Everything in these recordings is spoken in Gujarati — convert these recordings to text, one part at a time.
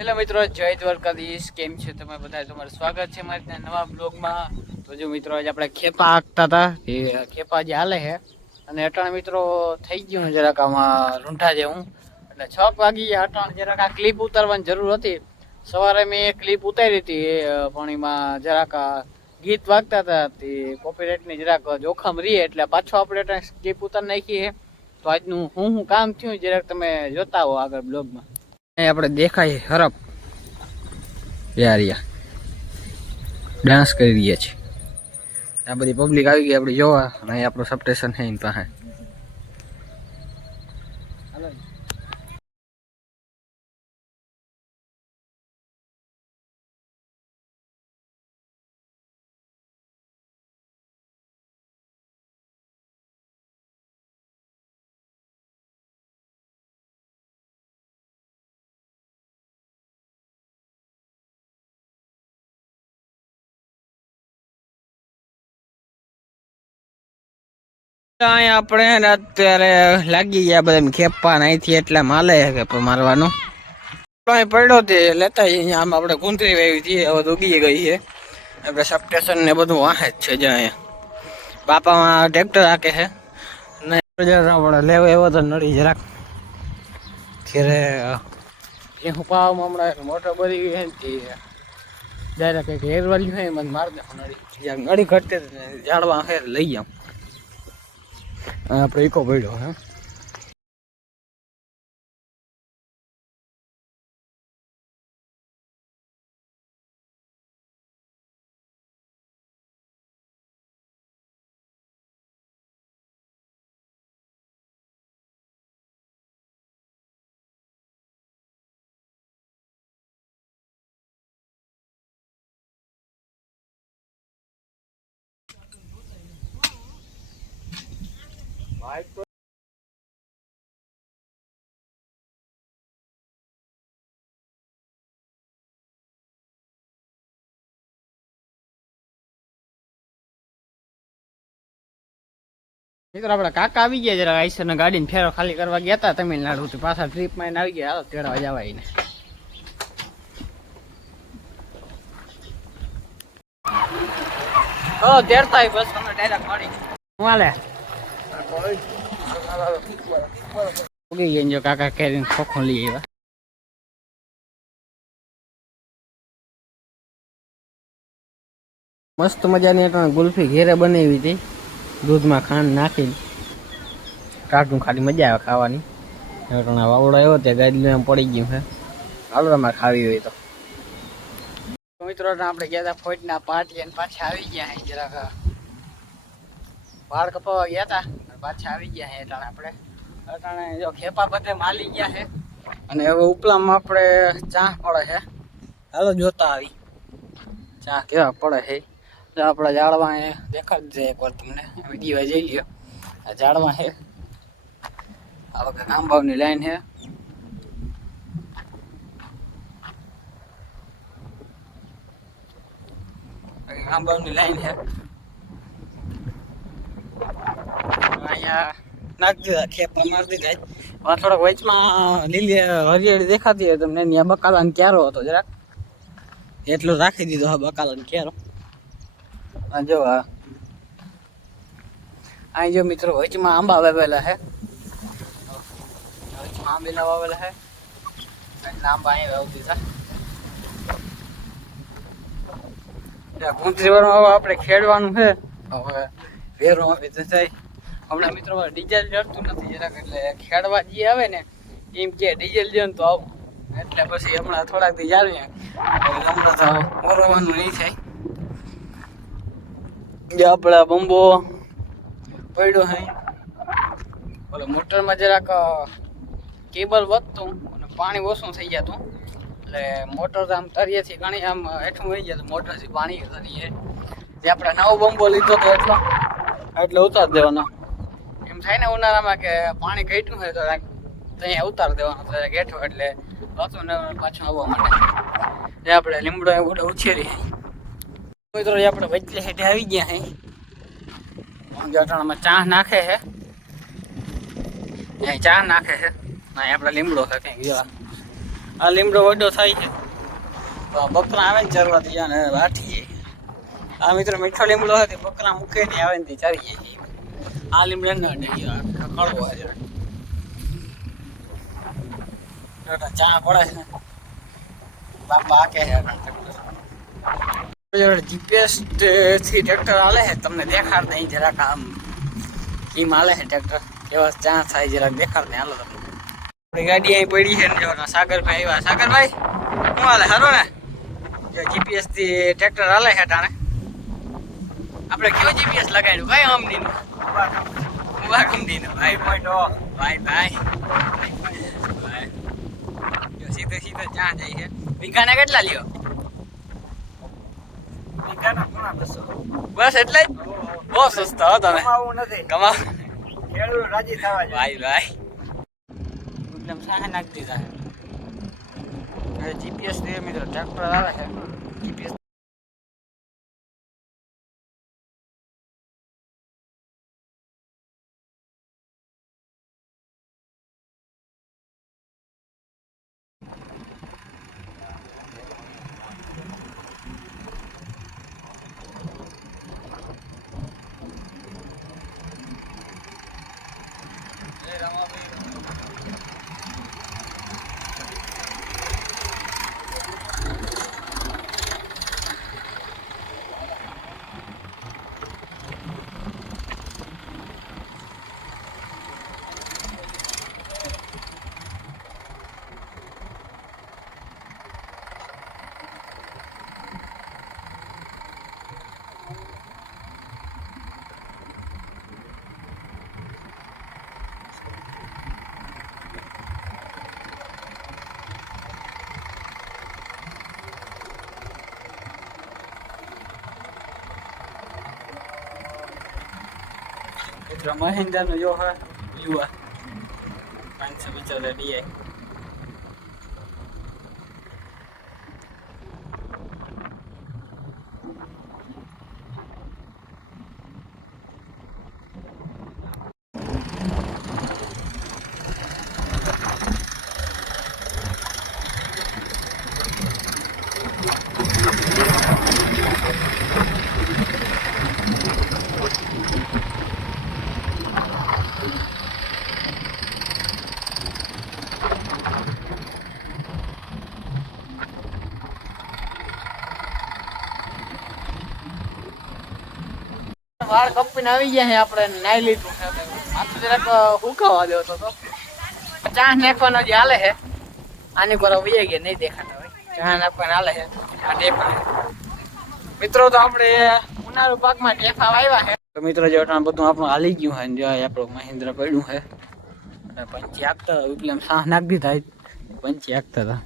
હેલો મિત્રો, જય દ્વારકાધીશ. કેમ છે તમે બધા? તમારું સ્વાગત છે મારી નવા બ્લોગમાં. તો જો મિત્રો, આજે આપણે ખેપા હાંકતા હતા, એ ખેપા જે હાલે છે અને અટાણ મિત્રો થઈ ગયું જરાક આમાં રૂંઢા જેવું. એટલે 6 વાગી અટાણ જરાક આ ક્લિપ ઉતારવાની જરૂર હતી. સવારે મેં એક ક્લિપ ઉતારી હતી પણ એમાં જરાક ગીત વાગતા હતા, તે કોપીરાઇટની જરાક જોખમ રહીએ એટલે પાછો આપણે ક્લિપ ઉતારી નાખી છે. તો આજનું હું કામ થયું જરાક તમે જોતા હો આગળ બ્લોગમાં. આપણે દેખાય હરપ યાર ડાન્સ કરી રહ્યા છે. આ બધી પબ્લિક આવી ગઈ આપણે જોવા, અને અહીં આપણું સબ સ્ટેશન છે એની પાસે. અહીંયા આપણે અત્યારે લાગી ગયા બધા ખેપા અહીંથી એટલે માલે કે મારવાનું પડ્યો તે લેતા આમ આપણે કુંતરી વાવી હતી, હવે તો ઉગી ગઈ છે. આપણે સબ સ્ટેશન ને બધું વાહે જ છે. જ્યાં અહીંયા બાપામાં ટ્રેક્ટર હાકે છે ને લેવા એવો તો નડી જરાક ઘેરે હું પાવામાં હમણાં મોટર બધી ગઈ છે. ડાયરેક્ટ કંઈક હેરવાળી હોય મને માર દે નડી નડી ઘટતે ઝાડવા હેર લઈ જાઉં. આપણે ઈકો પડ્યો હે. મિત્રો આપડા કાકા આવી ગયા જરા આઈસર ને ગાડીને ફેરો ખાલી કરવા ગયા હતા તમિલનાડુ થી, પાછા ટ્રીપ માં આવી ગયા. હાલો તેડવા જવાય ને. તેડતા બસ તમે ડાયરેક્ટ મળી હાલે ઉગી ગયા. જો કાકા કેરીને ખોખો લઈ આવ્યા. મસ્ત મજાની ગુલ્ફી ઘેરે બનાવી હતી, દૂધમાં ખાંડ નાખીને. કાઢું ખાલી મજા આવે ખાવાની. વાવડો આવ્યો ત્યાં ગાડી એમ પડી ગયું છે. હાલો તમારે ખાવી હોય તો. મિત્રો આપણે ગયા હતા ફોટના પાર્ટી અને પાછા આવી ગયા હે. જરાક વાળ કપાવા ગયા હતા, પાછા આવી ગયા હે. આપણે અટાણે જો ખેપા બધે માલી ગયા છે અને હવે ઉપલામાં આપણે ચા પડે છે. હાલો જોતા આવી ચા કેવા પડે છે. આપણા ઝાડવા એ દેખાડી દે એકવાર તમને વિડીયો જઈ લ્યો. આ ઝાડવા છે, આ વખત આંબાની લાઈન છે. આંબાની લાઈન છે. અહીંયા નાખી દીધા ખેપા મારી દીધા. થોડોક વચમાં લીલી હરિયાળી દેખાતી હોય તમને. ત્યાં બકાલાનો ક્યારો હતો, જરાક એટલો રાખી દીધો. હા, બકાલાનો ક્યારો. જો અહીં જો મિત્રો વચમાં આંબા વાવેલા છે. વચમાં આંબેલા વાવેલા છે એટલે આંબા અહીં વાવી દીધા. કુંતરી વાળું હવે આપણે ખેડવાનું છે. હવે વેરો આવી જાય. હમણાં મિત્રો ડીઝલ જડતું નથી જરાક, એટલે ખેડવા જે આવે ને એમ કે ડીઝલ દે તો આવું. એટલે પછી હમણાં થોડાક દી જાળવીએ. હમણાં તો ઓરવાનું નહીં થાય. જે આપણા બંબો પડ્યો હે, ઓલો મોટરમાં જરાક કેબલ વધતું અને પાણી ઓછું થઈ જતું, એટલે મોટર આમ તરીએથી ઘણી આમ હેઠું વહી જતું. મોટરથી પાણી તરીએ જે આપણે નવો બંબો લીધો હતો એટલે ઉતાર દેવાનો. એમ થાય ને ઉનાળામાં કે પાણી ઘટ્યું હોય તો ત્યાં ઉતાર દેવાનો ઘેઠો, એટલે પાછું ને પાછું આવવા માટે જે આપણે લીમડો એવું ઉછેરી. મિત્રો આપણે વચ્ચે હેઠે આવી ગયા હે. જટાણામાં ચા નાખે છે, ચા નાખે છે. આપણે લીમડો છે કંઈક જેવા આ લીમડો વડો થાય છે તો બકરા આવે ને ચરવા ત્યાં ને વાઠીએ. આ મિત્રો મીઠો લીમડો હોય તે બકરા મૂકે ને આવે ને તે ચારી જાય. આ લીમડા ને કળવો હોય ચા પડે છે બાપા કે જીપીએસ થી ટ્રેક્ટર હાલે છે. તમને દેખાડ નહીં જરાક આમ કેમ હાલે છે ટ્રેક્ટર કેવા ચા થાય જરાક દેખાડ નહીં. હાલો તમને આપણી ગાડી અહીં પડી છે ને સાગરભાઈ આવ્યા. સાગરભાઈ શું હાલે? સારું ને? જીપીએસ થી ટ્રેક્ટર હાલે છે ટાણે. આપણે કેવું જીપીએસ લગાડ્યું ભાઈ? અમની ઉભા કંપની નું ભાઈ ભાઈ ભાઈ સીધે સીધે ચા જાય છે. વીઘાના કેટલા લ્યો? બસ એટલે જ બહુ સસ્તો હો. તમે કમાવ ભાઈ ભાઈ એકદમ સાહે નાખી દીધા. હવે જીપીએસ થી મિત્રો ટ્રેક્ટર આવે છે. જીપીએસ મહિન્દ્રા નો જો હે યુવા 575 ડીઆઈ. વાળ કંપની આવી ગયા છે. આપણે નાઈ લીધું છે. માથું જરાક ઉકાવા દેવો તો ચા નાખવાનો જે હાલે છે. આની પર વહી ગયા નહીં દેખાતા હોય. ચા નાખવાનો હાલે છે. આ ટેપા મિત્રો તો આપણે ઉનાળુ પાકમાં ટેફા વાવ્યા છે. તો મિત્રો જો બધું આપણું હાલી ગયું છે. જો આપણું મહિન્દ્રા પડ્યું છે. અને પંચી આપતા એટલે સાહ નાખી દીધા. પંચી આપતા હતા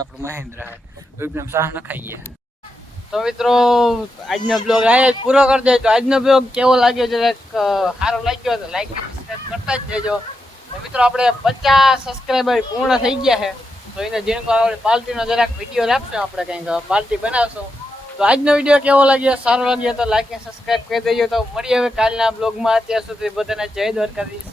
આપણું મહિન્દ્રા એટલે સાહ નખાઈ ગયા. તો મિત્રો આજનો બ્લોગ આ પૂરો કરી દે. તો આજનો બ્લોગ કેવો લાગ્યો જરાક સારો લાગ્યો તો લાઈક સબસ્ક્રાઈબ કરતા જ રહેજો. તો મિત્રો આપણે 50 સબસ્ક્રાઈબર પૂર્ણ થઈ ગયા છે. તો એને જેને આપણે પાર્ટીનો જરાક વિડીયો રાખશું. આપણે કંઈક પાર્ટી બનાવશું. તો આજનો વિડીયો કેવો લાગ્યો સારો લાગ્યો તો લાઈક અને સબસ્ક્રાઈબ કરી દેજો. તો મળીએ હવે કાલના બ્લોગમાં. ત્યાં સુધી બધાને જય દ્વારકાધીશ.